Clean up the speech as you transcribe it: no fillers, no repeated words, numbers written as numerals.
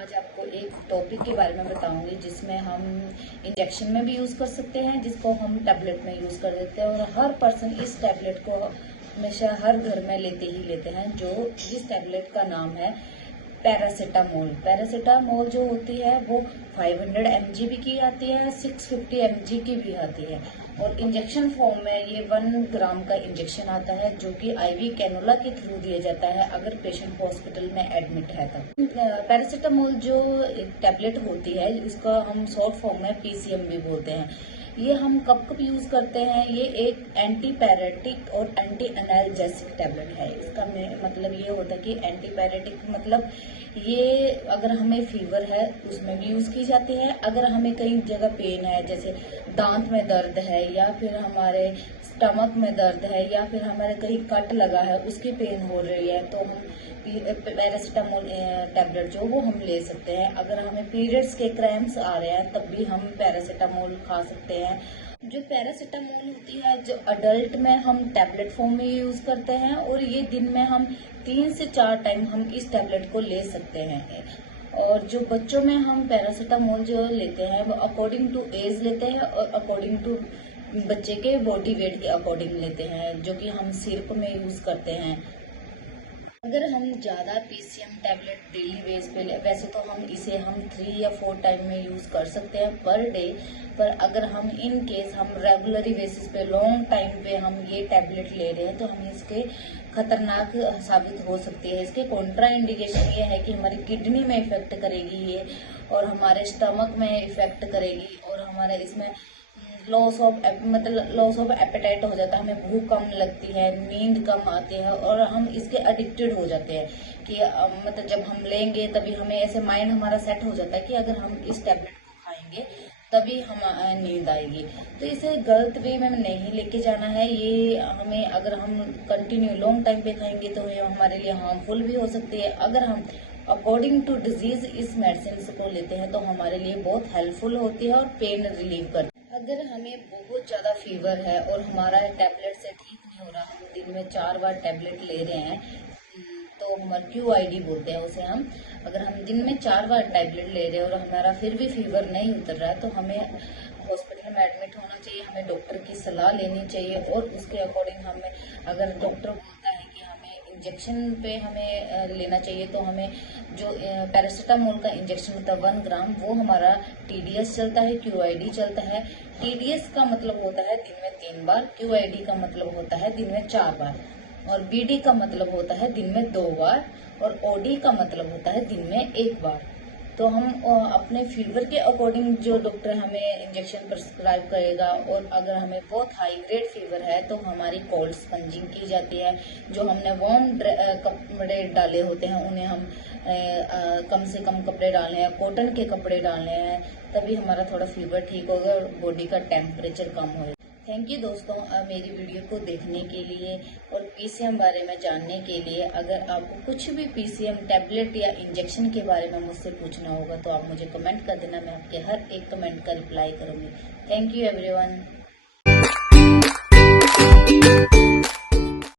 आज आपको एक टॉपिक के बारे में बताऊंगी जिसमें हम इंजेक्शन में भी यूज़ कर सकते हैं, जिसको हम टैबलेट में यूज़ कर देते हैं। और हर पर्सन इस टैबलेट को हमेशा हर घर में लेते हैं, जो जिस टैबलेट का नाम है पैरासीटामोल। पैरासीटामोल जो होती है वो 500 mg भी की आती है, 650 mg की भी आती है। और इंजेक्शन फॉर्म में ये 1 ग्राम का इंजेक्शन आता है, जो कि आईवी कैनुला के थ्रू दिया जाता है अगर पेशेंट हॉस्पिटल में एडमिट है तब। पैरासीटामोल जो टैबलेट होती है, इसका हम शॉर्ट फॉर्म में पीसीएम भी बोलते हैं। ये हम कब कब यूज करते हैं? ये एक एंटीपायरेटिक और एंटी एनाल्जेसिक टैबलेट है। इसका मतलब ये होता है कि एंटीपायरेटिक मतलब ये अगर हमें फीवर है उसमें भी यूज की जाती है। अगर हमें कई जगह पेन है, जैसे दांत में दर्द है या फिर हमारे स्टमक में दर्द है या फिर हमारे कहीं कट लगा है उसकी पेन हो रही है, तो हम पैरासीटामोल टैबलेट जो वो हम ले सकते हैं। अगर हमें पीरियड्स के क्रैम्प्स आ रहे हैं तब भी हम पैरासीटामोल खा सकते हैं। जो पैरासीटामोल होती है, जो अडल्ट में हम टैबलेट फॉर्म में यूज करते हैं, और ये दिन में हम 3 से 4 टाइम हम इस टैबलेट को ले सकते हैं। और जो बच्चों में हम पैरासीटामोल जो लेते हैं वो अकॉर्डिंग टू एज लेते हैं और अकॉर्डिंग टू बच्चे के बॉडी वेट के अकॉर्डिंग लेते हैं, जो कि हम सिरप में यूज करते हैं। अगर हम ज़्यादा पीसीएम टैबलेट डेली बेस पे वैसे तो हम इसे 3 या 4 टाइम में यूज़ कर सकते हैं पर डे। पर अगर हम इन केस हम रेगुलरी बेसिस पे लॉन्ग टाइम पे हम ये टैबलेट ले रहे हैं तो हम इसके खतरनाक साबित हो सकती है। इसके कॉन्ट्रा इंडिकेशन ये है कि हमारी किडनी में इफेक्ट करेगी ये, और हमारे स्टमक में इफेक्ट करेगी, और हमारे इसमें लॉस ऑफ एपेटाइट हो जाता है, हमें भूख कम लगती है, नींद कम आती है, और हम इसके एडिक्टेड हो जाते हैं कि मतलब जब हम लेंगे तभी हमें ऐसे माइंड हमारा सेट हो जाता है कि अगर हम इस टैबलेट को खाएंगे तभी हम नींद आएगी। तो इसे गलत वे में नहीं लेके जाना है। ये हमें अगर हम कंटिन्यू लॉन्ग टाइम पे खाएंगे तो ये हमारे लिए हार्मफुल भी हो सकती है। अगर हम अकॉर्डिंग टू डिजीज इस मेडिसिन को लेते हैं तो हमारे लिए बहुत हेल्पफुल होती है और पेन रिलीव करती है। अगर हमें बहुत ज़्यादा फीवर है और हमारा टैबलेट से ठीक नहीं हो रहा, हम दिन में 4 बार टैबलेट ले रहे हैं, तो हमारा QID बोलते हैं उसे हम। अगर हम दिन में 4 बार टैबलेट ले रहे हैं और हमारा फिर भी फीवर नहीं उतर रहा है तो हमें हॉस्पिटल में एडमिट होना चाहिए, हमें डॉक्टर की सलाह लेनी चाहिए। और उसके अकॉर्डिंग हमें, अगर डॉक्टर बोलता है कि हमें इंजेक्शन पे हमें लेना चाहिए, तो हमें जो पैरासीटामोल का इंजेक्शन होता है 1 ग्राम, वो हमारा TDS चलता है, QID चलता है। TDS का मतलब होता है दिन में 3 बार, QID का मतलब होता है दिन में 4 बार, और BD का मतलब होता है दिन में 2 बार, और OD का मतलब होता है दिन में 1 बार। तो हम अपने फीवर के अकॉर्डिंग जो डॉक्टर हमें इंजेक्शन प्रिस्क्राइब करेगा, और अगर हमें बहुत हाई ग्रेड फीवर है तो हमारी कोल्ड स्पंजिंग की जाती है। जो हमने वार्म कपड़े डाले होते हैं उन्हें हम कम से कम कपड़े डालने हैं, कॉटन के कपड़े डालने हैं, तभी हमारा थोड़ा फीवर ठीक होगा और बॉडी का टेम्परेचर कम होगा। थैंक यू दोस्तों मेरी वीडियो को देखने के लिए और पीसीएम बारे में जानने के लिए। अगर आपको कुछ भी पीसीएम टैबलेट या इंजेक्शन के बारे में मुझसे पूछना होगा तो आप मुझे कमेंट कर देना, मैं आपके हर एक कमेंट का रिप्लाई करूंगी। Thank you everyone.